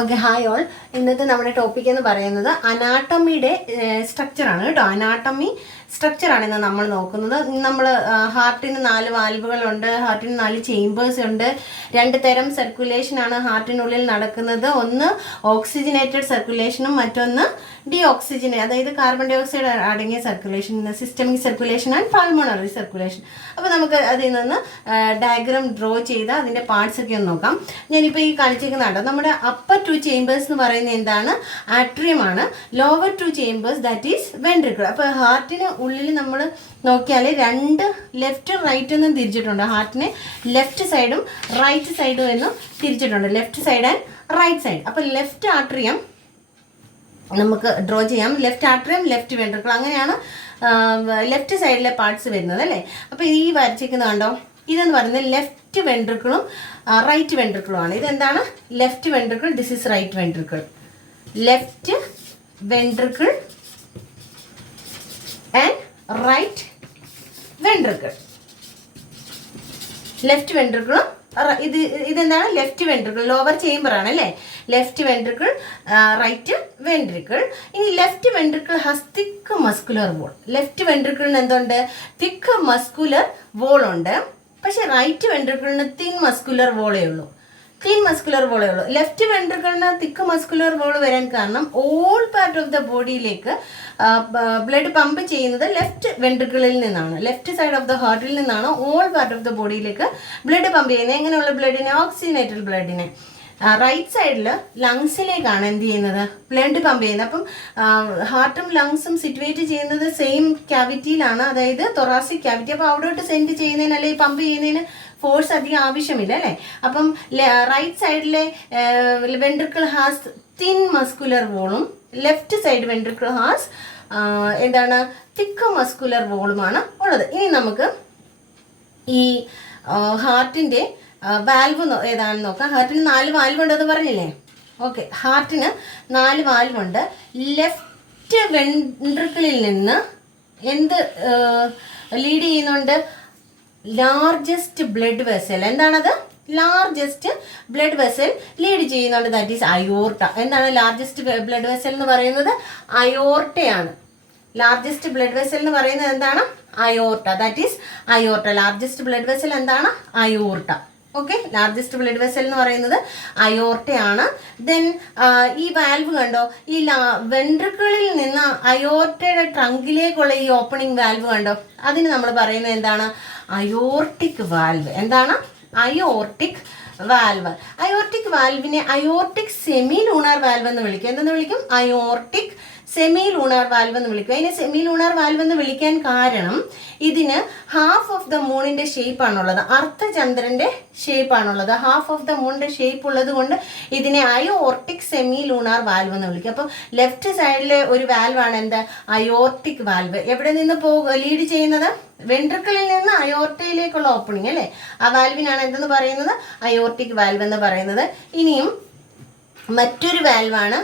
Okay, hi all. ഇന്നത്തെ നമ്മുടെ topic എന്ന് പറയുന്നത് അനാട്ടമിയുടെ സ്ട്രക്ചറാണ് കേട്ടോ. അനാട്ടമി സ്ട്രക്ചറാണ് ഇന്ന് നമ്മൾ നോക്കുന്നത്. നമ്മൾ ഹാർട്ടിന് 4 വാൽവുകളുണ്ട്, ഹാർട്ടിന് 4 ചേമ്പേഴ്സ് ഉണ്ട്. 2 തരം സർക്കുലേഷനാണ് ഹാർട്ടിനുള്ളിൽ നടക്കുന്നത്. ഒന്ന് ഓക്സിജനേറ്റഡ് സർക്കുലേഷനും മറ്റൊന്ന് ഡീഓക്സിജനേറ്റ്, അതായത് കാർബൺ ഡൈ ഓക്സൈഡ് അടങ്ങിയ circulation, systemic circulation and pulmonary circulation. അപ്പോൾ നമുക്ക് അതിൽ നിന്ന് ഡയഗ്രാം ഡ്രോ ചെയ്ത് അതിൻ്റെ പാർട്സ് ഒക്കെ ഒന്ന് നോക്കാം. ഞാനിപ്പോൾ ഈ കാണിച്ചിരിക്കുന്നതാണ് നമ്മുടെ അപ്പർ 2 ചേമ്പേഴ്സ് എന്ന് പറയുന്നത് എന്താണ്? ആട്രിയമാണ്. Lower 2 chambers that is ventricle. അപ്പോൾ ഹാർട്ടിന് ഉള്ളിൽ നമ്മൾ നോക്കിയാൽ 2 ലെഫ്റ്റ് റൈറ്റ് എന്നും തിരിച്ചിട്ടുണ്ട്. ഹാർട്ടിനെ ലെഫ്റ്റ് സൈഡും റൈറ്റ് സൈഡും എന്നും തിരിച്ചിട്ടുണ്ട്. Left side and right side. അപ്പോൾ ലെഫ്റ്റ് ആട്രിയം നമുക്ക് ഡ്രോ ചെയ്യാം. ലെഫ്റ്റ് ആട്രിയം, ലെഫ്റ്റ് വെൻട്രിക്കിൾ, അങ്ങനെയാണ് ലെഫ്റ്റ് സൈഡിലെ പാർട്സ് വരുന്നത് അല്ലേ. അപ്പോൾ ഈ വരച്ചിരിക്കുന്നത് കണ്ടോ, ഇതെന്ന് പറയുന്നത് ലെഫ്റ്റ് വെൻട്രിക്കിളും റൈറ്റ് വെൻട്രിക്കിളുമാണ്. ഇതെന്താണ്? Left ventricle, this is right ventricle. Left ventricle and right ventricle. Left വെൻട്രിക്കിളും ഇതെന്താണ്? ലെഫ്റ്റ് വെൻട്രിക്കിൾ, ലോവർ ചേംബർ ആണ് അല്ലേ. Left ventricle, right ventricle. ഇനി left ventricle has thick muscular wall. Left വെൻട്രിക്കിളിന് എന്തുണ്ട്? തിക്ക് മസ്കുലർ വോൾ ഉണ്ട്. പക്ഷെ റൈറ്റ് വെൻട്രിക്കിളിന് തിൻ മസ്കുലർ വോളേ ഉള്ളൂ. ലെഫ്റ്റ് വെൻട്രിക്കിളിന് തിക്ക് മസ്കുലർ വോൾ വരാൻ കാരണം ഓൾ പാർട്ട് ഓഫ് ദ ബോഡിയിലേക്ക് ബ്ലഡ് പമ്പ് ചെയ്യുന്നത് ലെഫ്റ്റ് വെൻട്രിക്കിളിൽ നിന്നാണ്. ലെഫ്റ്റ് സൈഡ് ഓഫ് ദ ഹാർട്ടിൽ നിന്നാണ് ഓൾ പാർട്ട് ഓഫ് ദ ബോഡിയിലേക്ക് ബ്ലഡ് പമ്പ് ചെയ്യുന്നത്. എങ്ങനെയുള്ള ബ്ലഡിനെ? ഓക്സിജനേറ്റഡ് ബ്ലഡിനെ. റൈറ്റ് സൈഡിൽ ലങ്സിലേക്കാണ് എന്ത് ചെയ്യുന്നത്? ബ്ലഡ് പമ്പ് ചെയ്യുന്നത്. അപ്പം ഹാർട്ടും ലങ്സും സിറ്റുവേറ്റ് ചെയ്യുന്നത് സെയിം ക്യാവിറ്റിയിലാണ്, അതായത് തൊറാസിക് ക്യാവിറ്റി. അപ്പോൾ അവിടോട്ട് സെൻഡ് ചെയ്യുന്നതിന് അല്ലെങ്കിൽ പമ്പ് ചെയ്യുന്നതിന് ഫോഴ്സ് അധികം ആവശ്യമില്ല അല്ലേ. അപ്പം റൈറ്റ് സൈഡിലെ വെൻട്രിക്കിൾ ഹാസ് തിൻ മസ്കുലർ വോളും ലെഫ്റ്റ് സൈഡ് വെൻട്രിക്കിൾ ഹാസ് എന്താണ്? തിക്ക് മസ്കുലർ വോളുമാണ് ഉള്ളത്. ഇനി നമുക്ക് ഈ ഹാർട്ടിൻ്റെ വാൽവ് ഏതാണെന്ന് നോക്കാം. ഹാർട്ടിന് 4 വാൽവ് ഉണ്ടെന്ന് പറഞ്ഞില്ലേ? ഓക്കെ, ഹാർട്ടിന് 4 വാൽവ് ഉണ്ട്. ലെഫ്റ്റ് വെൻട്രിക്കിളിൽ നിന്ന് എന്ത് ലീഡ് ചെയ്യുന്നുണ്ട്? Largest blood vessel. എന്താണത്? ലാർജസ്റ്റ് ബ്ലഡ് വെസൽ ലീഡ് ചെയ്യുന്നുണ്ട്. That is aorta. എന്താണ് ലാർജസ്റ്റ് ബ്ലഡ് വെസൽ എന്ന് പറയുന്നത്? അയോർട്ടയാണ്. ലാർജസ്റ്റ് ബ്ലഡ് വെസൽ എന്ന് പറയുന്നത് എന്താണ്? Aorta. That is aorta. Largest blood vessel എന്താണ്? Aorta. Okay, largest blood vessel എന്ന് പറയുന്നത് അയോർട്ടയാണ്. ദെൻ ഈ വാൽവ് കണ്ടോ, ഈ വെൻട്രിക്കിളിൽ നിന്ന് അയോർട്ടയുടെ ട്രങ്കിലേക്കുള്ള ഈ ഓപ്പണിംഗ് വാൽവ് കണ്ടോ, അതിന് നമ്മൾ പറയുന്നത് എന്താണ്? Aortic valve. എന്താണ്? Aortic valve. അയോർട്ടിക് വാൽവിനെ അയോർട്ടിക് സെമി ലൂണാർ വാൽവ് എന്ന് വിളിക്കും. എന്തെന്ന് വിളിക്കും? അയോർട്ടിക് സെമി ലൂണാർ വാൽവ് എന്ന് വിളിക്കും. അതിനെ സെമി ലൂണാർ വാൽവ് എന്ന് വിളിക്കാൻ കാരണം ഇതിന് ഹാഫ് ഓഫ് ദ മൂണിൻ്റെ ഷേപ്പാണുള്ളത്, അർദ്ധചന്ദ്രൻ്റെ ഷേപ്പാണുള്ളത്. ഹാഫ് ഓഫ് ദ മൂണിൻ്റെ ഷേപ്പ് ഉള്ളത് കൊണ്ട് ഇതിനെ അയോർട്ടിക് സെമി ലൂണാർ വാൽവ് എന്ന് വിളിക്കും. അപ്പം ലെഫ്റ്റ് സൈഡിലെ ഒരു വാൽവാണ് എന്ത്? Aortic valve. എവിടെ നിന്ന് ലീഡ് ചെയ്യുന്നത്? വെൻട്രിക്കിളിൽ നിന്ന് അയോർട്ടയിലേക്കുള്ള ഓപ്പണിംഗ് അല്ലേ. ആ വാൽവിനാണ് എന്തെന്ന് പറയുന്നത്? അയോർട്ടിക് വാൽവ് എന്ന് പറയുന്നത്. ഇനിയും മറ്റൊരു വാൽവാണ്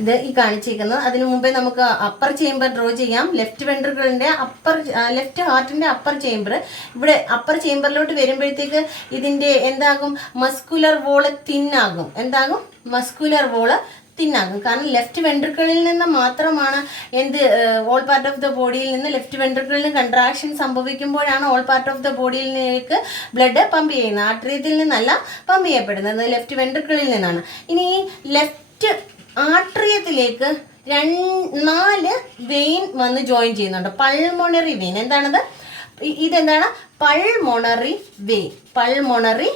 ഇത് ഈ കാണിച്ചിരിക്കുന്നത്. അതിനു മുമ്പേ നമുക്ക് അപ്പർ ചേംബർ ഡ്രോ ചെയ്യാം. ലെഫ്റ്റ് വെൻട്രിക്കിളിൻ്റെ ലെഫ്റ്റ് ഹാർട്ടിൻ്റെ അപ്പർ ചേംബർ. ഇവിടെ അപ്പർ ചേംബറിലോട്ട് വരുമ്പോഴത്തേക്ക് ഇതിൻ്റെ എന്താകും? മസ്കുലർ വോള് തിന്നാകും. എന്താകും? മസ്കുലർ വോള് തിന്നാകും. കാരണം ലെഫ്റ്റ് വെൻട്രിക്കിളിൽ നിന്ന് മാത്രമാണ് ഓൾ പാർട്ട് ഓഫ് ദ ബോഡിയിൽ നിന്ന് ലെഫ്റ്റ് വെൻട്രിക്കിളിന് കൺട്രാക്ഷൻ സംഭവിക്കുമ്പോഴാണ് ഓൾ പാർട്ട് ഓഫ് ദ ബോഡിയിലേക്ക് ബ്ലഡ് പമ്പ് ചെയ്യുന്നത്. ആട്രിയത്തിൽ നിന്നല്ല പമ്പ് ചെയ്യപ്പെടുന്നത്, ലെഫ്റ്റ് വെൻട്രിക്കിളിൽ നിന്നാണ്. ഇനി ഈ ലെഫ്റ്റ് ആട്രിയത്തിലേക്ക് 4 വെയിൻ വന്ന് ജോയിൻ ചെയ്യുന്നുണ്ട്. Pulmonary vein. എന്താണത്? ഇതെന്താണ്? Pulmonary vein. പൾമോണറി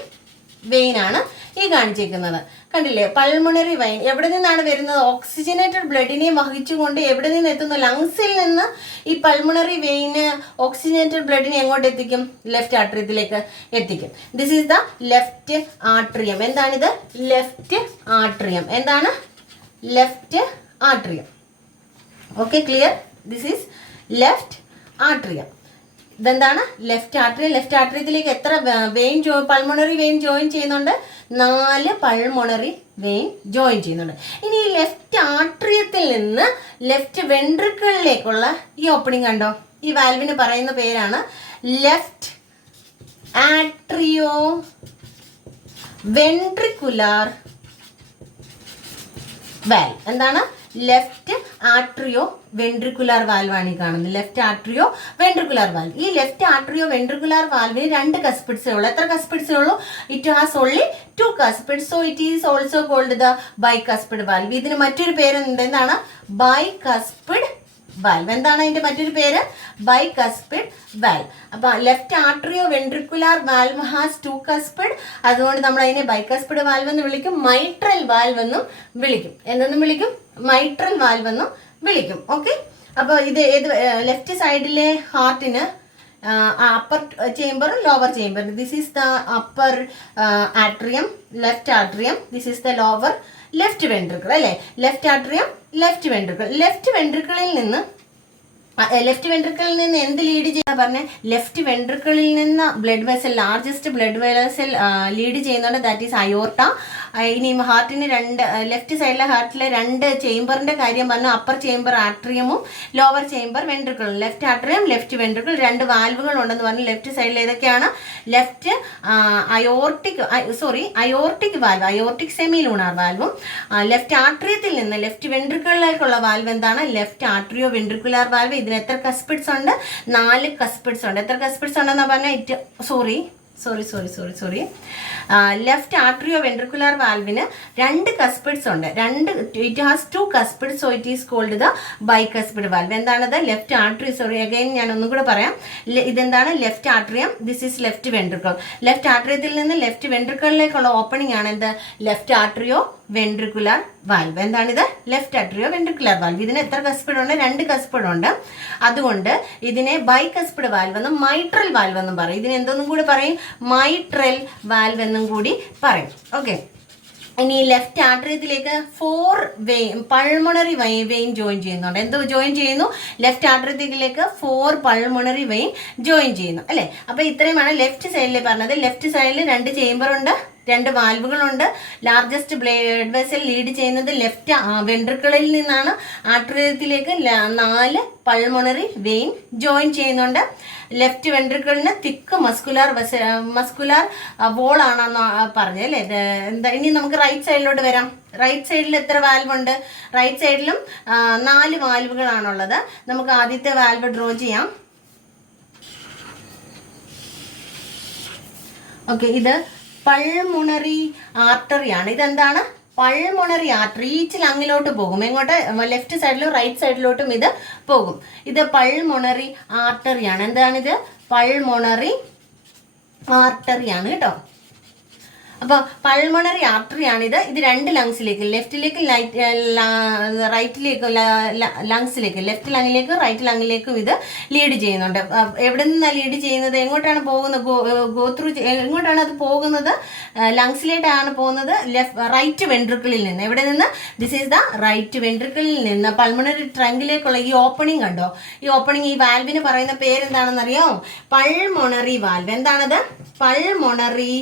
വെയിനാണ് ഈ കാണിച്ചിരിക്കുന്നത്. കണ്ടില്ലേ? പൾമോണറി വെയിൻ എവിടെ നിന്നാണ് വരുന്നത്? ഓക്സിജനേറ്റഡ് ബ്ലഡിനെ വഹിച്ചുകൊണ്ട് എവിടെ നിന്ന് എത്തുന്നു? ലങ്സിൽ നിന്ന് ഈ പൾമോണറി വെയിന് ഓക്സിജനേറ്റഡ് ബ്ലഡിനെ എങ്ങോട്ട് എത്തിക്കും? ലെഫ്റ്റ് ആട്രിയത്തിലേക്ക് എത്തിക്കും. This is the left atrium. എന്താണിത്? Left atrium. എന്താണ്? Left atrium. Okay, clear? This is left atrium. ഇതെന്താണ്? Left atrium. ലെഫ്റ്റ് ആട്രിയത്തിലേക്ക് എത്ര വെയിൻ പൾമോണറി വെയിൻ ജോയിൻ ചെയ്യുന്നുണ്ട്? 4 പൾമോണറി വെയിൻ ജോയിൻ ചെയ്യുന്നുണ്ട്. ഇനി ഈ ലെഫ്റ്റ് ആട്രിയത്തിൽ നിന്ന് ലെഫ്റ്റ് വെൻട്രിക്കിളിലേക്കുള്ള ഈ ഓപ്പണിംഗ് കണ്ടോ, ഈ വാൽവിന് പറയുന്ന പേരാണ് ലെഫ്റ്റ് ആട്രിയോ വെൻട്രിക്കുലാർ വാൽവ്. എന്താണ്? ലെഫ്റ്റ് ആട്രിയോ വെൻട്രിക്കുലാർ വാൽവാണ് ഈ കാണുന്നത്. Left atrio ventricular valve. ഈ ലെഫ്റ്റ് ആട്രിയോ വെൻട്രിക്കുലാർ വാൽവിന് 2 കസ്പിഡ്സേ ഉള്ളൂ. എത്ര കസ്പിഡ്സേ ഉള്ളൂ? It has only 2 cuspids. So it is also called the bicuspid valve. ഇതിന് മറ്റൊരു പേര് എന്താണ്? Bicuspid valve. എന്താണ് അതിന്റെ മറ്റൊരു പേര്? Bicuspid valve. അപ്പൊ left atrio ventricular valve has 2 cuspid. അതുകൊണ്ട് നമ്മൾ അതിനെ ബൈകസ്പിഡ് വാൽവ് എന്ന് വിളിക്കും. മൈട്രൽ വാൽവ് എന്നും വിളിക്കും. എന്തെന്നും വിളിക്കും? മൈട്രൽ വാൽവ് എന്നും വിളിക്കും. ഓക്കെ. അപ്പോൾ ഇത് ഏത് ലെഫ്റ്റ് സൈഡിലെ ഹാർട്ടിന് അപ്പർ ചേംബറും lower chamber. This is the upper atrium, left atrium. This is the lower left ventricle അല്ലേ? Left atrium, left ventricle. Left വെൻട്രിക്കിളിൽ നിന്ന് എന്ത് ലീഡ് ചെയ്യുന്ന പറഞ്ഞ? ലെഫ്റ്റ് വെൻട്രിക്കിളിൽ നിന്ന് blood vessel, largest blood vessel lead ചെയ്യുന്നുണ്ട്. That is aorta. ഇനി ഹാർട്ടിന് ലെഫ്റ്റ് സൈഡിലെ ഹാർട്ടിലെ 2 ചേംബറിന്റെ കാര്യം പറഞ്ഞു. അപ്പർ ചേംബർ ആട്രിയമും ലോവർ ചേംബർ വെൻട്രിക്കിളും. ലെഫ്റ്റ് ആട്രിയം, ലെഫ്റ്റ് വെൻട്രിക്കിൾ, 2 വാൽവുകൾ ഉണ്ടെന്ന് പറഞ്ഞു. ലെഫ്റ്റ് സൈഡിൽ ഏതൊക്കെയാണ്? Left aortic valve, aortic semi lunar വാൽവും. ലെഫ്റ്റ് ആട്രിയത്തിൽ നിന്ന് ലെഫ്റ്റ് വെൻട്രിക്കിളിലേക്കുള്ള വാൽവ് എന്താണ്? Left atrio ventricular valve. ഇതിന് എത്ര കസ്പിഡ്സ് ഉണ്ട്? 4 കസ്പിഡ്സ് ഉണ്ട്. എത്ര കസ്പിഡ്സ് ഉണ്ടെന്നാ പറഞ്ഞാൽ? ലെഫ്റ്റ് ആട്രിയോ വെൻട്രിക്കുലാർ വാൽവിന് 2 കസ്പിഡ്സ് ഉണ്ട്. It has 2 cuspids. So it is called the bicuspid valve. എന്താണത്? Left atrio. അഗൈൻ ഞാൻ ഒന്നും കൂടെ പറയാം. ഇതെന്താണ്? Left atrium. This is left ventricle. Left ആട്രിയത്തിൽ നിന്ന് ലെഫ്റ്റ് വെൻട്രിക്കിളിലേക്കുള്ള ഓപ്പണിംഗ് ആണ് എന്ത്? Left atrio ventricular valve. എന്താണിത്? Left atrio ventricular valve. ഇതിന് എത്ര കസ്പിഡ് ഉണ്ട്? 2 കസ്പിഡ് ഉണ്ട്. അതുകൊണ്ട് ഇതിനെ ബൈകസ്പിഡ് വാൽവ് എന്നും മൈട്രൽ വാൽവ് എന്നും പറയും. ഇതിന് എന്തൊന്നും കൂടി പറയും? മൈട്രൽ വാൽവ് എന്നും കൂടി പറയും. ഓക്കെ. ഇനി ലെഫ്റ്റ് ആട്രിയത്തിലേക്ക് 4 വെയിൻ, പൾമണറി വെയിൻ ജോയിൻ ചെയ്യുന്നുണ്ട്. എന്തോ ജോയിൻ ചെയ്യുന്നു? ലെഫ്റ്റ് ആട്രിയത്തിലേക്ക് 4 പൾമണറി വെയിൻ ജോയിൻ ചെയ്യുന്നു അല്ലേ? അപ്പൊ ഇത്രയുമാണ് ലെഫ്റ്റ് സൈഡിൽ പറഞ്ഞത്. ലെഫ്റ്റ് സൈഡിൽ 2 ചേംബർ ഉണ്ട്, 2 വാൽവുകളുണ്ട്. ലാർജസ്റ്റ് ബ്ലഡ് വെസൽ ലീഡ് ചെയ്യുന്നത് ലെഫ്റ്റ് വെൻട്രിക്കിളിൽ നിന്നാണ്. ആട്രിയത്തിലേക്ക് 4 പൾമണറി വെയിൻ ജോയിൻ ചെയ്യുന്നുണ്ട്. ലെഫ്റ്റ് വെൻട്രിക്കിളിന് തിക്ക് മസ്കുലാർ വോൾ ആണെന്ന് പറഞ്ഞത് അല്ലേ? എന്താ? ഇനി നമുക്ക് റൈറ്റ് സൈഡിലോട്ട് വരാം. റൈറ്റ് സൈഡിൽ എത്ര വാൽവ് ഉണ്ട്? റൈറ്റ് സൈഡിലും 4 വാൽവുകളാണുള്ളത്. നമുക്ക് ആദ്യത്തെ വാൽവ് ഡ്രോ ചെയ്യാം. ഓക്കെ. ഇത് പൾമണറി ആർട്ടറിയാണ്. ഇതെന്താണ്? Pulmonary artery. ഈച്ച് ലങ്ങിലോട്ട് പോകും. എങ്ങോട്ട്? ലെഫ്റ്റ് സൈഡിലും റൈറ്റ് സൈഡിലോട്ടും ഇത് പോകും. ഇത് പൾമണറി ആർട്ടറിയാണ്. എന്താണിത്? പൾമണറി ആർട്ടറിയാണ് കേട്ടോ. അപ്പോൾ പൾമണറി ആർട്ടറിയാണിത്. ഇത് 2 ലങ്സിലേക്ക്, ലെഫ്റ്റിലേക്ക് റൈറ്റിലേക്ക് ലങ്സിലേക്ക്, ലെഫ്റ്റ് ലങ്ങിലേക്കും റൈറ്റ് ലങ്ങിലേക്കും ഇത് ലീഡ് ചെയ്യുന്നുണ്ട്. എവിടെ നിന്നാണ് ലീഡ് ചെയ്യുന്നത്? എങ്ങോട്ടാണ് പോകുന്നത്? എങ്ങോട്ടാണ് അത് പോകുന്നത്? ലങ്സിലേക്കാണ് പോകുന്നത്. റൈറ്റ് വെൻട്രിക്കിളിൽ നിന്ന്. എവിടെ നിന്ന്? ദിസ് ഈസ് ദ റൈറ്റ് വെൻട്രിക്കിളിൽ നിന്ന് പൾമണറി ട്രങ്കിലേക്കുള്ള ഈ ഓപ്പണിംഗ് കണ്ടോ? ഈ ഓപ്പണിംഗ്, ഈ വാൽവിന് പറയുന്ന പേരെന്താണെന്നറിയോ? Pulmonary valve. എന്താണത്? Pulmonary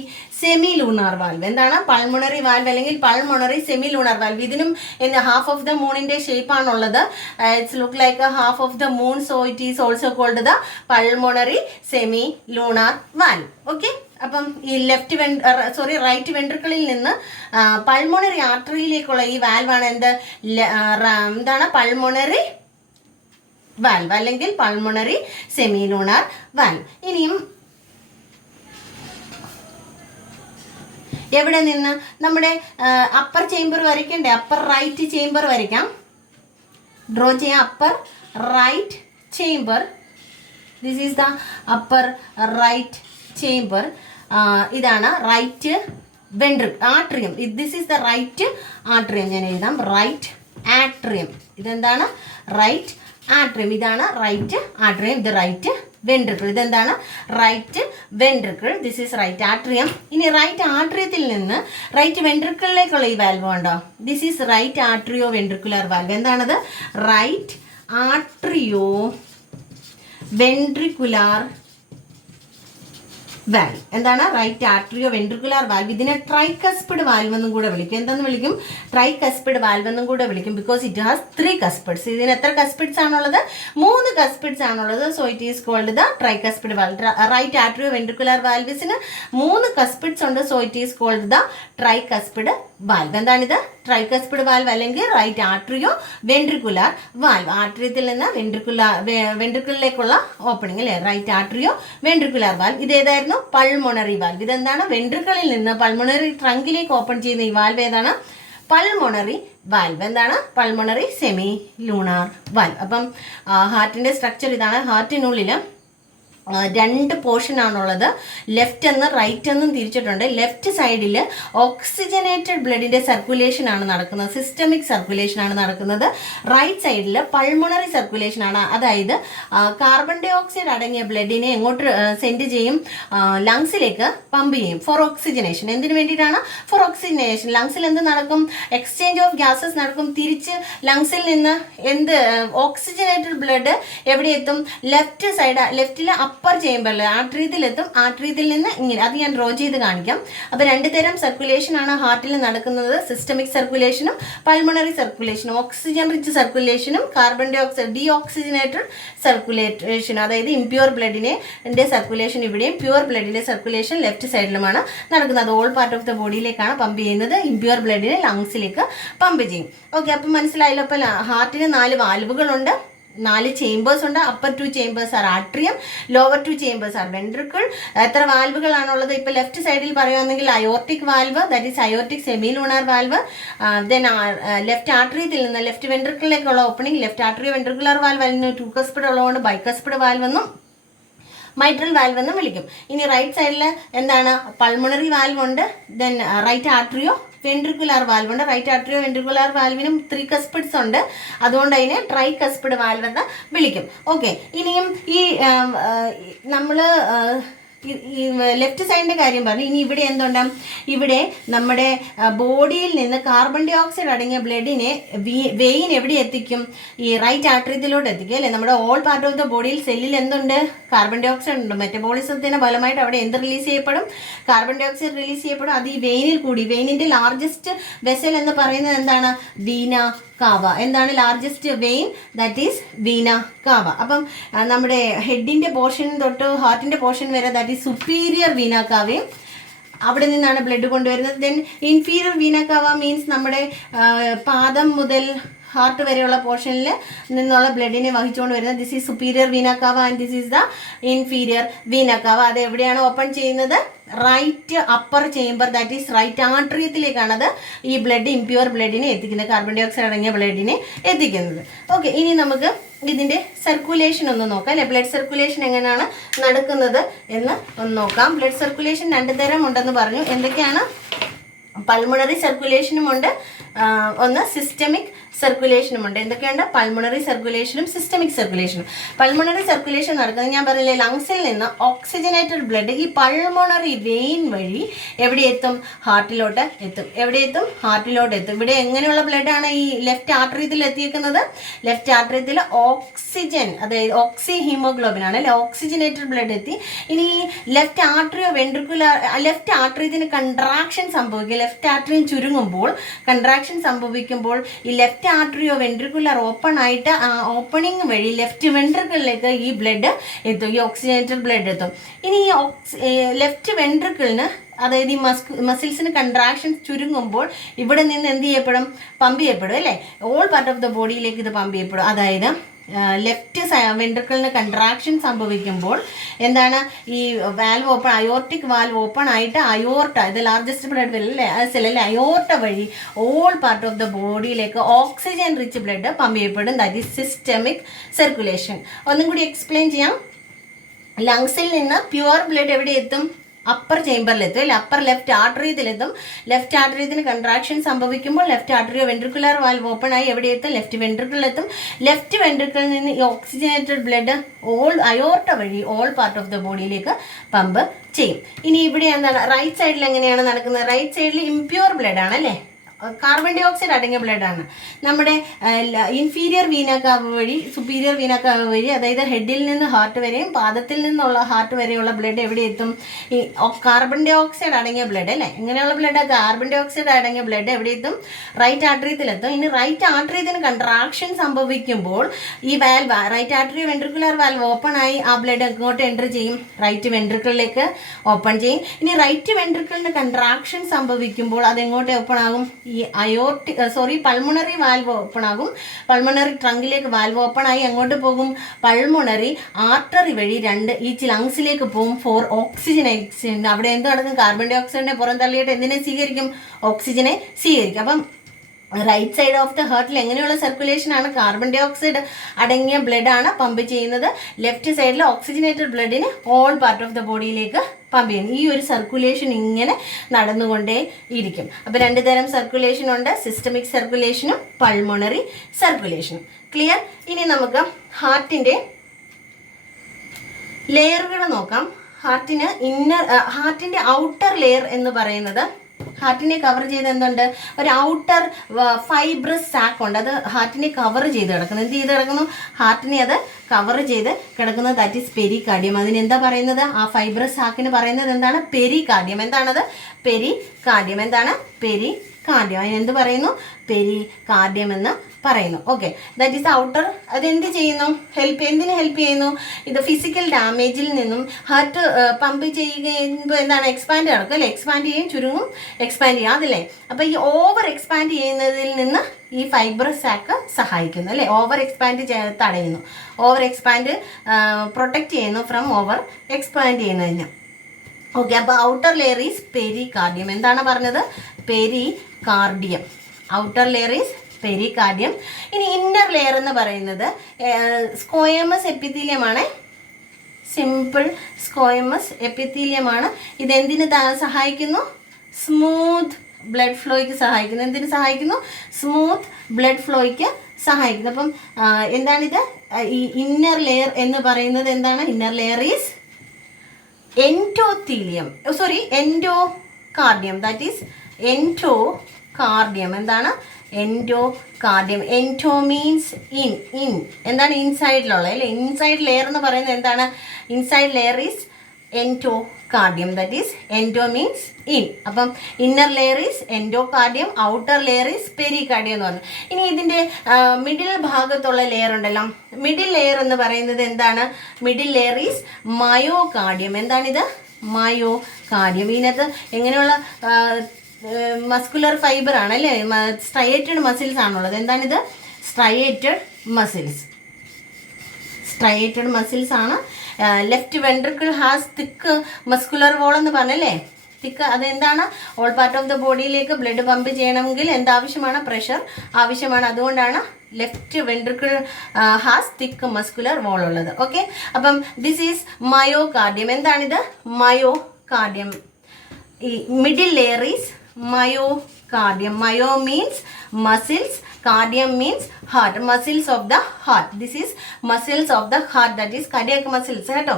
semi lunar valve. എന്താണ്? പൾമണറി വാൽവ് അല്ലെങ്കിൽ പൾമണറി സെമി ലൂണാർ വാൽവ്. ഇതിനും ഹാഫ് ഓഫ് ദ മൂണിന്റെ ഷേപ്പ് ആണുള്ളത്. It's look like half of the moon. So it is also called the pulmonary semi lunar valve. Okay. അപ്പം ഈ right വെൻട്രിക്കിളിൽ നിന്ന് pulmonary ആർട്ടറിയിലേക്കുള്ള ഈ വാൽവാണ് എന്താണ്? പൾമണറി വാൽവ് അല്ലെങ്കിൽ പൾമണറി സെമി ലൂണാർ വാൽവ്. ഇനിയും എവിടെ നിന്ന്? നമ്മുടെ അപ്പർ ചേംബർ വരയ്ക്കണ്ടേ? അപ്പർ റൈറ്റ് ചേംബർ വരയ്ക്കാം. ഡ്രോ ചെയ്യാം. Upper right chamber. This is the upper right chamber. ഇതാണ് right atrium. This is the right atrium. ഞാൻ എഴുതാം. Right atrium. ഇതെന്താണ്? Right atrium. ഇതാണ് റൈറ്റ് ആട്രിയം. ഇത് റൈറ്റ് വെൻട്രിക്കിൾ. ഇതെന്താണ്? Right ventricle. This is right atrium. ഇനി right ആട്രിയത്തിൽ നിന്ന് റൈറ്റ് വെൻട്രിക്കിളിലേക്കുള്ള ഈ വാൽവ് ഉണ്ടോ? This is right atrio ventricular valve. എന്താണത്? Right atrio ventricular valve. എന്താണ്? Right atrio ventricular valve. ഇതിനെ ട്രൈകസ്പിഡ് വാൽവ് എന്നും കൂടെ വിളിക്കും. എന്തെന്ന് വിളിക്കും? ട്രൈകസ്പിഡ് വാൽവ് എന്നും കൂടെ വിളിക്കും. Because it has 3 cuspids. ഇതിന് എത്ര കസ്പിഡ്സ് ആണുള്ളത്? 3 കസ്പിഡ്സ് ആണുള്ളത്. So it is called the tricuspid valve. Right atrio ventricular വാൽവിസിന് 3 കസ്പിഡ്സ് ഉണ്ട്. So it is called the tricuspid valve. എന്താണിത്? ട്രൈകസ്പിഡ് വാൽവ് അല്ലെങ്കിൽ റൈറ്റ് ആട്രിയോ വെൻട്രിക്കുലാർ വാൽവ്. ആട്രിയത്തിൽ നിന്ന് വെൻട്രിക്കിളിലേക്കുള്ള ഓപ്പണിംഗ് അല്ലേ? Right atrio ventricular valve. ഇത് ഏതായിരുന്നു? Pulmonary valve. ഇതെന്താണ്? വെൻട്രിക്കിളിൽ നിന്ന് പൾമോണറി ട്രങ്കിലേക്ക് ഓപ്പൺ ചെയ്യുന്ന ഈ വാൽവ് ഏതാണ്? Pulmonary valve. എന്താണ്? Pulmonary semi lunar valve. അപ്പം ഹാർട്ടിന്റെ സ്ട്രക്ചർ ഇതാണ്. ഹാർട്ടിനുള്ളിൽ 2 പോർഷൻ ആണുള്ളത്. ലെഫ്റ്റ് എന്നും റൈറ്റ് എന്നും തിരിച്ചിട്ടുണ്ട്. ലെഫ്റ്റ് സൈഡിൽ ഓക്സിജനേറ്റഡ് ബ്ലഡിന്റെ സർക്കുലേഷൻ ആണ് നടക്കുന്നത്, സിസ്റ്റമിക് സർക്കുലേഷൻ ആണ് നടക്കുന്നത്. റൈറ്റ് സൈഡിൽ പൾമോണറി സർക്കുലേഷൻ ആണ്. അതായത് കാർബൺ ഡൈ ഓക്സൈഡ് അടങ്ങിയ ബ്ലഡിനെ എങ്ങോട്ട് സെൻഡ് ചെയ്യും? ലങ്സിലേക്ക് പമ്പ് ചെയ്യും ഫോർ ഓക്സിജനേഷൻ. എന്തിനു വേണ്ടിയിട്ടാണ്? Four oxygenation. ലങ്സിൽ എന്ത് നടക്കും? എക്സ്ചേഞ്ച് ഓഫ് ഗ്യാസസ് നടക്കും. തിരിച്ച് ലങ്സിൽ നിന്ന് ഓക്സിജനേറ്റഡ് ബ്ലഡ് എവിടെ എത്തും? ലെഫ്റ്റ് സൈഡ്, ലെഫ്റ്റിൽ അപ്പർ ചേമ്പറിൽ ആട്രിയത്തിലെത്തും. ആട്രിയത്തിൽ നിന്ന് ഇങ്ങനെ, അത് ഞാൻ ഡ്രോ ചെയ്ത് കാണിക്കാം. അപ്പോൾ 2 തരം സർക്കുലേഷൻ ആണ് ഹാർട്ടിൽ നടക്കുന്നത്. സിസ്റ്റമിക് സർക്കുലേഷനും പൾമണറി സർക്കുലേഷനും. ഓക്സിജൻ റിച്ച് സർക്കുലേഷനും കാർബൺ ഡൈ ഓക്സൈഡ് ഡീഓക്സിജനേറ്റഡ് സർക്കുലേഷനും. അതായത് ഇംപ്യൂർ ബ്ലഡിന്റെ സർക്കുലേഷൻ ഇവിടെയും പ്യൂർ ബ്ലഡിന്റെ സർക്കുലേഷൻ ലെഫ്റ്റ് സൈഡിലുമാണ് നടക്കുന്നത്. ഓൾ പാർട്ട് ഓഫ് ദ ബോഡിയിലേക്കാണ് പമ്പ് ചെയ്യുന്നത്. ഇംപ്യൂർ ബ്ലഡിനെ ലങ്സിലേക്ക് പമ്പ് ചെയ്യും. ഓക്കെ, അപ്പം മനസ്സിലായല്ലോ. അപ്പോൾ ഹാർട്ടിന് 4 വാൽവുകളുണ്ട്, 4 ചേമ്പേഴ്സ് ഉണ്ട്. Upper 2 chambers are atrium, lower 2 chambers are ventricle. എത്ര വാൽവുകളാണുള്ളത്? ഇപ്പോൾ ലെഫ്റ്റ് സൈഡിൽ പറയുകയാണെങ്കിൽ aortic valve, that is aortic semi lunar valve. Then left ആട്രിയത്തിൽ നിന്ന് ലെഫ്റ്റ് വെൻട്രിക്കിളിലേക്കുള്ള opening left atrioventricular valve. അതിന് 2 കസ്പിഡ് ഉള്ളതുകൊണ്ട് ബൈകസ്പിഡ് വാൽവ് എന്നും മൈട്രൽ വാൽവ് എന്നും വിളിക്കും. ഇനി റൈറ്റ് സൈഡിൽ എന്താണ്? പൾമണറി വാൽവ് ഉണ്ട്. Then right atrio ventricular valve ഉണ്ട്. റൈറ്റ് ആട്രിയോ വെൻട്രിക്കുലാർ വാൽവിനും 3 കസ്പിഡ്സ് ഉണ്ട്. അതുകൊണ്ട് അതിനെ ട്രൈ കസ്പിഡ് വാൽവ് എന്ന് വിളിക്കും. ഓക്കെ, ഇനിയും ഈ നമ്മൾ ഈ ലെഫ്റ്റ് സൈഡിൻ്റെ കാര്യം പറഞ്ഞു. ഇനി ഇവിടെ എന്തുണ്ട്? ഇവിടെ നമ്മുടെ ബോഡിയിൽ നിന്ന് കാർബൺ ഡൈ ഓക്സൈഡ് അടങ്ങിയ ബ്ലഡിനെ വെയിൻ എവിടെ എത്തിക്കും? ഈ റൈറ്റ് ആട്രിയത്തിലോട്ട് എത്തിക്കും അല്ലേ? നമ്മുടെ ഓൾ പാർട്ട് ഓഫ് ദ ബോഡിയിൽ സെല്ലിൽ എന്തുണ്ട്? കാർബൺ ഡൈ ഓക്സൈഡ് ഉണ്ട്. മെറ്റബോളിസത്തിന് ഫലമായിട്ട് അവിടെ എന്ത് റിലീസ് ചെയ്യപ്പെടും? കാർബൺ ഡൈ ഓക്സൈഡ് റിലീസ് ചെയ്യപ്പെടും. അത് ഈ വെയിനിൽ കൂടി. വെയിനിൻ്റെ ലാർജസ്റ്റ് വെസൽ എന്ന് പറയുന്നത് എന്താണ്? Vena cava. എന്താണ് largest vein? That is vena cava. അപ്പം നമ്മുടെ ഹെഡിൻ്റെ പോർഷൻ തൊട്ട് ഹാർട്ടിൻ്റെ പോർഷൻ വരെ ദാറ്റ് ഈസ് സുപ്പീരിയർ വീന കാവയും അവിടെ നിന്നാണ് ബ്ലഡ് കൊണ്ടുവരുന്നത്. Then inferior vena cava means നമ്മുടെ പാദം മുതൽ ഹാർട്ട് വരെയുള്ള പോർഷനിൽ നിന്നുള്ള ബ്ലഡിനെ വഹിച്ചുകൊണ്ട് വരുന്നത്. This is superior vena cava and this is the inferior vena cava. അത് എവിടെയാണ് ഓപ്പൺ ചെയ്യുന്നത്? Right upper chamber, that is right ആട്രിയത്തിലേക്കാണ് അത് ഈ ബ്ലഡ് ഇംപ്യൂർ ബ്ലഡിനെ എത്തിക്കുന്നത്, കാർബൺ ഡൈ ഓക്സൈഡ് അടങ്ങിയ ബ്ലഡിനെ എത്തിക്കുന്നത്. ഓക്കെ, ഇനി നമുക്ക് ഇതിൻ്റെ സർക്കുലേഷൻ ഒന്ന് നോക്കാം അല്ലേ? ബ്ലഡ് സർക്കുലേഷൻ എങ്ങനെയാണ് നടക്കുന്നത് എന്ന് ഒന്ന് നോക്കാം. ബ്ലഡ് സർക്കുലേഷൻ 2 തരം ഉണ്ടെന്ന് പറഞ്ഞു. എന്തൊക്കെയാണ്? പൾമണറി സർക്കുലേഷനും ഉണ്ട്, ഒന്ന് സിസ്റ്റമിക് സർക്കുലേഷനും ഉണ്ട്. എന്തൊക്കെയുണ്ട്? പൾമണറി സർക്കുലേഷനും സിസ്റ്റമിക് സർക്കുലേഷനും. പൾമണറി സർക്കുലേഷൻ നടക്കുന്നത് ഞാൻ പറഞ്ഞില്ലേ, ലങ്സിൽ നിന്ന് ഓക്സിജനേറ്റഡ് ബ്ലഡ് ഈ പൾമണറി വെയിൻ വഴി എവിടെ എത്തും? ഹാർട്ടിലോട്ട് എത്തും. എവിടെ എത്തും? ഹാർട്ടിലോട്ട് എത്തും. ഇവിടെ എങ്ങനെയുള്ള ബ്ലഡാണ് ഈ ലെഫ്റ്റ് ആട്രിയത്തിൽ എത്തിയേക്കുന്നത്? ലെഫ്റ്റ് ആട്രിയത്തിൽ ഓക്സിജൻ, അതായത് ഓക്സി ഹീമോഗ്ലോബിൻ ആണ് അല്ലെ, ഓക്സിജനേറ്റഡ് ബ്ലഡ് എത്തി. ഇനി ലെഫ്റ്റ് ആട്രിയോ വെൻട്രിക്കുലർ, ലെഫ്റ്റ് ആട്രിയത്തിന് കൺട്രാക്ഷൻ സംഭവിക്കും. ലെഫ്റ്റ് ആട്രിയം ചുരുങ്ങുമ്പോൾ, കൺട്രാക്ഷൻ സംഭവിക്കുമ്പോൾ ഈ ലെഫ്റ്റ് ആട്രിയോ വെൻട്രിക്കുലർ ഓപ്പൺ ആയിട്ട് ആ ഓപ്പണിംഗ് വഴി ലെഫ്റ്റ് വെൻട്രിക്കിളിലേക്ക് ഈ ബ്ലഡ് എത്തും, ഈ ഓക്സിജനേറ്റഡ് ബ്ലഡ് എത്തും. ഇനി ഈ ലെഫ്റ്റ് വെൻട്രിക്കിളിന്, അതായത് ഈ മസിൽസിന് കൺട്രാക്ഷൻ ചുരുങ്ങുമ്പോൾ ഇവിടെ നിന്ന് എന്ത് ചെയ്യപ്പെടും? പമ്പ് ചെയ്യപ്പെടും അല്ലേ? ഓൾ പാർട്ട് ഓഫ് ദ ബോഡിയിലേക്ക് ഇത് പമ്പ് ചെയ്യപ്പെടും. അതായത് ലെഫ്റ്റ് വെൻട്രിക്കിളിന് കൺട്രാക്ഷൻ സംഭവിക്കുമ്പോൾ എന്താണ്? ഈ valve open, aortic valve open ആയിട്ട് അയോർട്ട, ഇത് ലാർജസ്റ്റ് ബ്ലഡ് വെൽ അല്ലേ, സെല്ലല്ലേ, അയോർട്ട വഴി ഓൾ പാർട്ട് ഓഫ് ദ ബോഡിയിലേക്ക് ഓക്സിജൻ റിച്ച് ബ്ലഡ് പമ്പ് ചെയ്യപ്പെടും. That is systemic circulation. ഒന്നും കൂടി എക്സ്പ്ലെയിൻ ചെയ്യാം. ലങ്സിൽ നിന്ന് പ്യുവർ ബ്ലഡ് എവിടെ എത്തും? അപ്പർ ചേമ്പറിലെത്തും അല്ലെ, അപ്പർ ലെഫ്റ്റ് ആർട്ടറിയത്തിലെത്തും. ലെഫ്റ്റ് ആർട്ടറിയത്തിന് കൺട്രാക്ഷൻ സംഭവിക്കുമ്പോൾ left atrioventricular valve open ആയി എവിടെ എത്തും? ലെഫ്റ്റ് വെൻട്രിക്കിളിലെത്തും. ലെഫ്റ്റ് വെൻട്രിക്കിളിൽ നിന്ന് ഈ ഓക്സിജനേറ്റഡ് ബ്ലഡ് അയോർട്ട വഴി ഓൾ പാർട്ട് ഓഫ് ദ ബോഡിയിലേക്ക് പമ്പ് ചെയ്യും. ഇനി ഇവിടെ എന്താണ്? റൈറ്റ് സൈഡിൽ എങ്ങനെയാണ് നടക്കുന്നത്? റൈറ്റ് സൈഡിൽ ഇംപ്യൂർ ബ്ലഡ് ആണ് അല്ലേ, കാർബൺ ഡൈ ഓക്സൈഡ് അടങ്ങിയ ബ്ലഡാണ്. നമ്മുടെ ഇൻഫീരിയർ വീന കാവ് വഴി സുപ്പീരിയർ വീന കാവ് വഴി, അതായത് ഹെഡിൽ നിന്ന് ഹാർട്ട് വരെയും പാദത്തിൽ നിന്നുള്ള ഹാർട്ട് വരെയുള്ള ബ്ലഡ് എവിടെ എത്തും? ഈ കാർബൺ ഡൈ ഓക്സൈഡ് അടങ്ങിയ ബ്ലഡ് അല്ലേ, എങ്ങനെയുള്ള ബ്ലഡ്? കാർബൺ ഡൈ ഓക്സൈഡ് അടങ്ങിയ ബ്ലഡ് എവിടെ എത്തും? റൈറ്റ് ആർട്ടറിയത്തിലെത്തും. ഇനി റൈറ്റ് ആർട്ടറിയത്തിന് കൺട്രാക്ഷൻ സംഭവിക്കുമ്പോൾ ഈ valve, right artery ventricular valve open ആയി ആ ബ്ലഡ് എങ്ങോട്ട് എൻ്റർ ചെയ്യും? റൈറ്റ് വെൻട്രിക്കിളിലേക്ക് ഓപ്പൺ ചെയ്യും. ഇനി റൈറ്റ് വെൻട്രിക്കിളിന് കൺട്രാക്ഷൻ സംഭവിക്കുമ്പോൾ അതെങ്ങോട്ട് ഓപ്പൺ ആകും? ഈ പൾമണറി വാൽവ് ഓപ്പൺ ആകും. പൾമണറി ട്രങ്കിലേക്ക് വാൽവ് ഓപ്പൺ ആയി അങ്ങോട്ട് പോകും? പൾമണറി ആർട്ടറി വഴി ഈച്ച് ലങ്സിലേക്ക് പോകും ഫോർ ഓക്സിജനേഷൻ. അവിടെ എന്ത് നടക്കും? കാർബൺ ഡൈ ഓക്സൈഡിനെ പുറന്തള്ളിയിട്ട് എന്തിനെ സ്വീകരിക്കും? ഓക്സിജനെ സ്വീകരിക്കും. അപ്പം റൈറ്റ് സൈഡ് ഓഫ് ദ ഹാർട്ടിൽ എങ്ങനെയുള്ള സർക്കുലേഷൻ ആണ്? കാർബൺ ഡൈ ഓക്സൈഡ് അടങ്ങിയ ബ്ലഡ് ആണ് പമ്പ് ചെയ്യുന്നത്. ലെഫ്റ്റ് സൈഡിൽ ഓക്സിജനേറ്റഡ് ബ്ലഡിന് ഓൾ പാർട്ട് ഓഫ് ദ ബോഡിയിലേക്ക് പമ്പ് ചെയ്യുന്നു. ഈ ഒരു സർക്കുലേഷൻ ഇങ്ങനെ നടന്നുകൊണ്ടേ ഇരിക്കും. അപ്പോൾ 2 തരം സർക്കുലേഷൻ ഉണ്ട്, സിസ്റ്റമിക് സർക്കുലേഷനും പൾമണറി സർക്കുലേഷനും. ക്ലിയർ? ഇനി നമുക്ക് ഹാർട്ടിൻ്റെ ലെയറുകൾ നോക്കാം. ഹാർട്ടിൻ്റെ ഔട്ടർ ലെയർ എന്ന് പറയുന്നത്, ഹാർട്ടിനെ കവർ ചെയ്ത് എന്തുണ്ട്? ഒരു ഔട്ടർ ഫൈബ്രസ് സാക്ക് ഉണ്ട്. അത് ഹാർട്ടിനെ കവർ ചെയ്ത് കിടക്കുന്നു. എന്ത് ചെയ്ത് കിടക്കുന്നു? ഹാർട്ടിനെ അത് കവർ ചെയ്ത് കിടക്കുന്നത്. That is pericardium. അതിനെന്താ പറയുന്നത്? ആ ഫൈബ്രസ് സാക്കിന് പറയുന്നത് എന്താണ്? പെരികാർഡിയം. എന്താണത്? പെരികാർഡിയം. എന്താണ്? പെരികാർഡിയം. അതിനെന്ത് പറയുന്നു? പെരികാർഡിയം എന്ന് പറയുന്നു. Okay, that is outer. അതെന്ത് ചെയ്യുന്നു? എന്തിന് ഹെൽപ്പ് ചെയ്യുന്നു? ഇത് ഫിസിക്കൽ ഡാമേജിൽ നിന്നും ഹാർട്ട് പമ്പ് ചെയ്യുമ്പോൾ എന്താണ്? എക്സ്പാൻഡ് നടക്കും അല്ലേ? എക്സ്പാൻഡ് ചെയ്യും, ചുരുങ്ങും, എക്സ്പാൻഡ് ചെയ്യും, അതല്ലേ? അപ്പോൾ ഈ ഓവർ എക്സ്പാൻഡ് ചെയ്യുന്നതിൽ നിന്ന് ഈ ഫൈബ്രസ് സാക്ക് സഹായിക്കുന്നു അല്ലേ? ഓവർ എക്സ്പാൻഡ് തടയുന്നു, ഓവർ എക്സ്പാൻഡ് പ്രൊട്ടക്റ്റ് ചെയ്യുന്നു ഫ്രം ഓവർ എക്സ്പാൻഡ് ചെയ്യുന്നതിന്. ഓക്കെ, അപ്പോൾ ഔട്ടർ ലെയർ ഈസ് പെരികാർഡിയം. എന്താണ് പറഞ്ഞത്? Pericardium. Outer layer is pericardium. ഇനി ഇന്നർ ലെയർ എന്ന് പറയുന്നത് സ്ക്വയമസ് എപ്പിത്തീലിയമാണ്. സിമ്പിൾ സ്ക്വയമസ് എപ്പിത്തീലിയമാണ്. ഇതെന്തിന് സഹായിക്കുന്നു? സ്മൂത്ത് ബ്ലഡ് ഫ്ലോയ്ക്ക് സഹായിക്കുന്നു. എന്തിന് സഹായിക്കുന്നു? സ്മൂത്ത് ബ്ലഡ് ഫ്ലോയ്ക്ക് സഹായിക്കുന്നു. അപ്പം എന്താണിത്? ഈ ഇന്നർ ലെയർ എന്ന് പറയുന്നത് എന്താണ്? Inner layer is endothelium, endocardium. That is endocardium. എന്താണ്? എൻഡോകാർഡിയം. Endo means in. എന്താണ്? ഇൻസൈഡിലുള്ള അല്ലേ? ഇൻസൈഡ് ലെയർ എന്ന് പറയുന്നത് എന്താണ്? Inside layer is endocardium. That is endo means in. അപ്പം inner layer is endocardium, outer layer is pericardium എന്ന് പറഞ്ഞു. ഇനി ഇതിൻ്റെ മിഡിൽ ഭാഗത്തുള്ള ലെയർ ഉണ്ടല്ലോ, മിഡിൽ ലെയർ എന്ന് പറയുന്നത് എന്താണ്? Middle layer is myocardium. എന്താണിത്? മയോകാർഡിയം. ഇതിനകത്ത് എങ്ങനെയുള്ള മസ്കുലർ ഫൈബർ ആണ് അല്ലേ? സ്ട്രയേറ്റഡ് മസിൽസ് ആണുള്ളത്. എന്താണിത്? സ്ട്രയേറ്റഡ് മസിൽസ് ആണ്. Left ventricle has thick muscular wall എന്ന് പറഞ്ഞല്ലേ? തിക്ക് അതെന്താണ്? ഓൾ പാർട്ട് ഓഫ് ദ ബോഡിയിലേക്ക് ബ്ലഡ് പമ്പ് ചെയ്യണമെങ്കിൽ എന്താവശ്യമാണ്? പ്രഷർ ആവശ്യമാണ്. അതുകൊണ്ടാണ് left ventricle has thick muscular wall ഉള്ളത്. ഓക്കെ, അപ്പം ദിസ് ഈസ് മയോകാർഡിയം. എന്താണിത്? മയോകാർഡിയം. ഈ middle layer is myocardium. Myo means muscles, cardium means heart, muscles of the heart. This is muscles of the heart, that is cardiac muscles കേട്ടോ.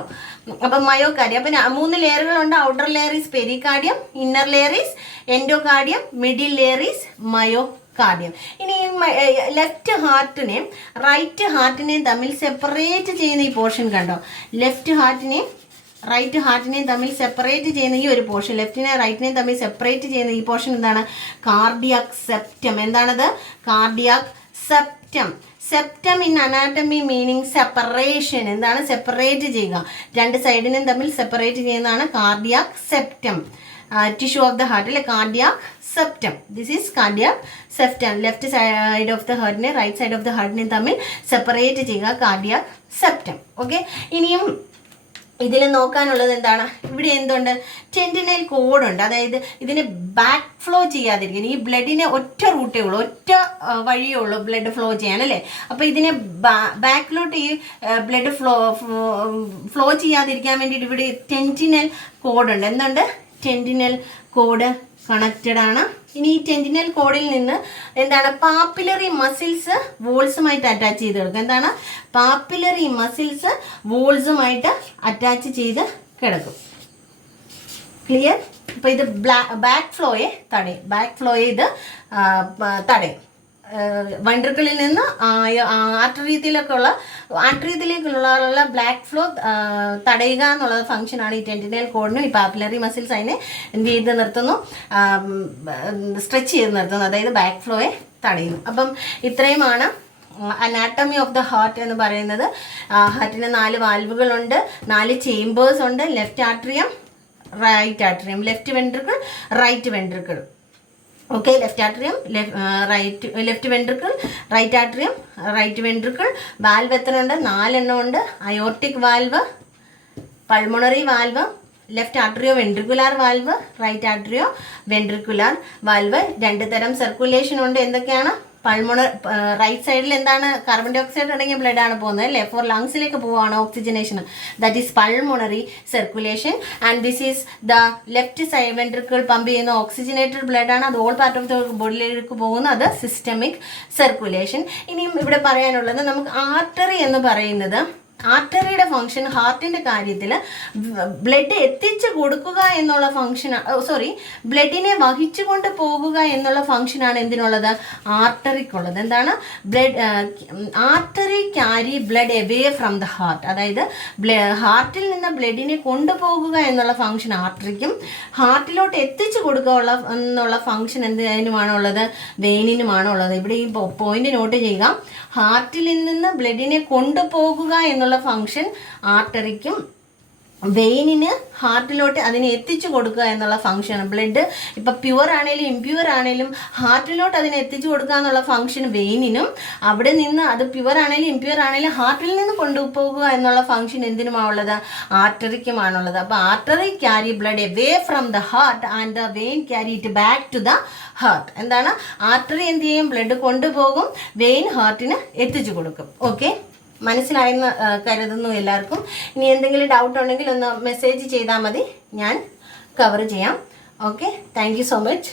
അപ്പം myocardium. അപ്പം 3 ലെയറുകളുണ്ട്. Outer layer is pericardium, inner layer is endocardium, middle layer is myocardium. ഇനി left ഹാർട്ടിനെയും right ഹാർട്ടിനെയും തമ്മിൽ separate ചെയ്യുന്ന ഈ പോർഷൻ കണ്ടോ? ലെഫ്റ്റ് ഹാർട്ടിനെയും റൈറ്റ് ഹാർട്ടിനെയും തമ്മിൽ സെപ്പറേറ്റ് ചെയ്യുന്ന ഈ ഒരു പോർഷൻ, ലെഫ്റ്റിനെയും റൈറ്റിനെയും തമ്മിൽ സെപ്പറേറ്റ് ചെയ്യുന്ന ഈ പോർഷൻ എന്താണ്? Cardiac septum. എന്താണത്? Cardiac septum. Septum in anatomy meaning separation. എന്താണ്? സെപ്പറേറ്റ് ചെയ്യുക. 2 സൈഡിനെയും തമ്മിൽ സെപ്പറേറ്റ് ചെയ്യുന്നതാണ് cardiac septum. Tissue of the heart അല്ലെ? Cardiac septum. This is cardiac septum. Left side of the ഹാർട്ടിനെ റൈറ്റ് സൈഡ് ഓഫ് ദ ഹാർട്ടിനെയും തമ്മിൽ സെപ്പറേറ്റ് ചെയ്യുക, കാർഡിയാക് സെപ്റ്റം. ഓക്കെ, ഇനിയും ഇതിൽ നോക്കാനുള്ളത് എന്താണ്? ഇവിടെ എന്തുണ്ട്? ടെൻഡിനൽ കോഡുണ്ട്. അതായത് ഇതിന് ബാക്ക് ഫ്ലോ ചെയ്യാതിരിക്കും. ഈ ബ്ലഡിന് ഒറ്റ റൂട്ടേ ഉള്ളൂ, ഒറ്റ വഴിയേ ഉള്ളൂ ബ്ലഡ് ഫ്ലോ ചെയ്യാൻ അല്ലേ? അപ്പോൾ ഇതിനെ ബാക്കിലോട്ട് ഈ ബ്ലഡ് ഫ്ലോ ചെയ്യാതിരിക്കാൻ വേണ്ടിയിട്ട് ഇവിടെ ടെൻഡിനൽ കോഡുണ്ട്. എന്തുണ്ട്? ടെൻഡിനൽ കോഡ് കണക്റ്റഡ് ആണ്. ഇനി ഈ ടെൻഡിനൽ കോഡിൽ നിന്ന് എന്താണ്? പാപ്പിലറി മസിൽസ് വോൾസുമായിട്ട് അറ്റാച്ച് ചെയ്ത് കിടക്കും. എന്താണ്? പാപ്പിലറി മസിൽസ് വോൾസുമായിട്ട് അറ്റാച്ച് ചെയ്ത് കിടക്കും. ക്ലിയർ? അപ്പോൾ ഇത് ബാക്ക് ഫ്ലോയെ ഇത് തടയും. വെൻട്രിക്കിളിൽ നിന്ന് ആർട്ടറിയത്തിലേക്കുള്ള ബ്ലാക്ക് ഫ്ലോ തടയുക എന്നുള്ള ഫംഗ്ഷനാണ് ഈ ടെൻറ്റിനൽ കോഡിനും ഈ പാപ്പിലറി മസിൽസ് അതിനെ എന്ത് ചെയ്ത് നിർത്തുന്നു, സ്ട്രെച്ച് ചെയ്ത് നിർത്തുന്നു, അതായത് ബാക്ക് ഫ്ലോയെ തടയുന്നു. അപ്പം ഇത്രയുമാണ് അനാട്ടമി ഓഫ് ദ ഹാർട്ട് എന്ന് പറയുന്നത്. ഹാർട്ടിന് 4 വാൽവുകളുണ്ട്, 4 ചേമ്പേഴ്സ് ഉണ്ട്. Left atrium, right atrium, left ventricle, right ventricle. Okay, left atrium, left ventricle, right atrium, right ventricle. Valve എത്ര ഉണ്ട്? 4 എണ്ണം ഉണ്ട്. Aortic valve, pulmonary valve, left atrio ventricular valve, right atrio ventricular valve. 2 തരം circulation ഉണ്ട്. എന്തൊക്കെയാണ്? Right സൈഡിൽ എന്താണ്? Carbon dioxide അടങ്ങിയ ബ്ലഡ് ആണ് പോകുന്നത് അല്ലേ? ഫോർ ലങ്സിലേക്ക് പോവുകയാണ് oxygenation. That is pulmonary circulation. And this is the left side ventricle pump ചെയ്യുന്ന ഓക്സിജനേറ്റഡ് ബ്ലഡ് ആണ്. അത് ഓൾ പാർട്ട് ഓഫ് ദ ബോഡിയിലേക്ക് പോകുന്നു. അത് സിസ്റ്റമിക് സർക്കുലേഷൻ. ഇനിയും ഇവിടെ പറയാനുള്ളത്, നമുക്ക് ആർട്ടറി എന്ന് പറയുന്നത്, ആർട്ടറിയുടെ ഫംഗ്ഷൻ ഹാർട്ടിൻ്റെ കാര്യത്തിൽ ബ്ലഡ് എത്തിച്ചു കൊടുക്കുക എന്നുള്ള ബ്ലഡിനെ വഹിച്ചുകൊണ്ട് പോകുക എന്നുള്ള ഫംഗ്ഷനാണ് എന്തിനുള്ളത്? ആർട്ടറിക്കുള്ളത്. എന്താണ്? Artery carry blood away from the heart. അതായത് ഹാർട്ടിൽ നിന്ന് ബ്ലഡിനെ കൊണ്ടുപോകുക എന്നുള്ള ഫംഗ്ഷൻ ആർട്ടറിക്കും, ഹാർട്ടിലോട്ട് എത്തിച്ചു കൊടുക്കുക എന്നുള്ള ഫംഗ്ഷൻ എന്തിനുമാണുള്ളത്? വെയിനിനുമാണുള്ളത്. ഇവിടെ ഈ പോയിന്റ് നോട്ട് ചെയ്യുക. ഹാർട്ടിൽ നിന്ന് ബ്ലഡിനെ കൊണ്ടുപോകുക എന്നുള്ള ഫംഗ്ഷൻ ആർട്ടറിക്കും, വെയിനിന് ഹാർട്ടിലോട്ട് അതിനെ എത്തിച്ചു കൊടുക്കുക എന്നുള്ള ഫംഗ്ഷനാണ്. ബ്ലഡ് ഇപ്പം പ്യുവർ ആണെങ്കിലും ഇംപ്യുവർ ആണെങ്കിലും ഹാർട്ടിലോട്ട് അതിനെ എത്തിച്ചു കൊടുക്കുക എന്നുള്ള ഫംഗ്ഷൻ വെയിനിനും, അവിടെ നിന്ന് അത് പ്യുവർ ആണെങ്കിലും ഇംപ്യുവർ ആണെങ്കിലും ഹാർട്ടിൽ നിന്ന് കൊണ്ടുപോകുക എന്നുള്ള ഫംഗ്ഷൻ എന്തിനുമാണുള്ളത്? ആർട്ടറിക്കുമാണുള്ളത്. അപ്പോൾ artery carry blood away from the heart and the vein carry it back to the heart. എന്താണ്? ആർട്ടറി എന്ത് ചെയ്യും? ബ്ലഡ് കൊണ്ടുപോകും, വെയിൻ ഹാർട്ടിന് എത്തിച്ചു കൊടുക്കും. ഓക്കെ, മനസ്സിലായെന്ന് കരുതുന്നു എല്ലാവർക്കും. ഇനി എന്തെങ്കിലും ഡൗട്ട് ഉണ്ടെങ്കിൽ ഒന്ന് മെസ്സേജ് ചെയ്താൽ മതി, ഞാൻ കവർ ചെയ്യാം. Okay, thank you so much.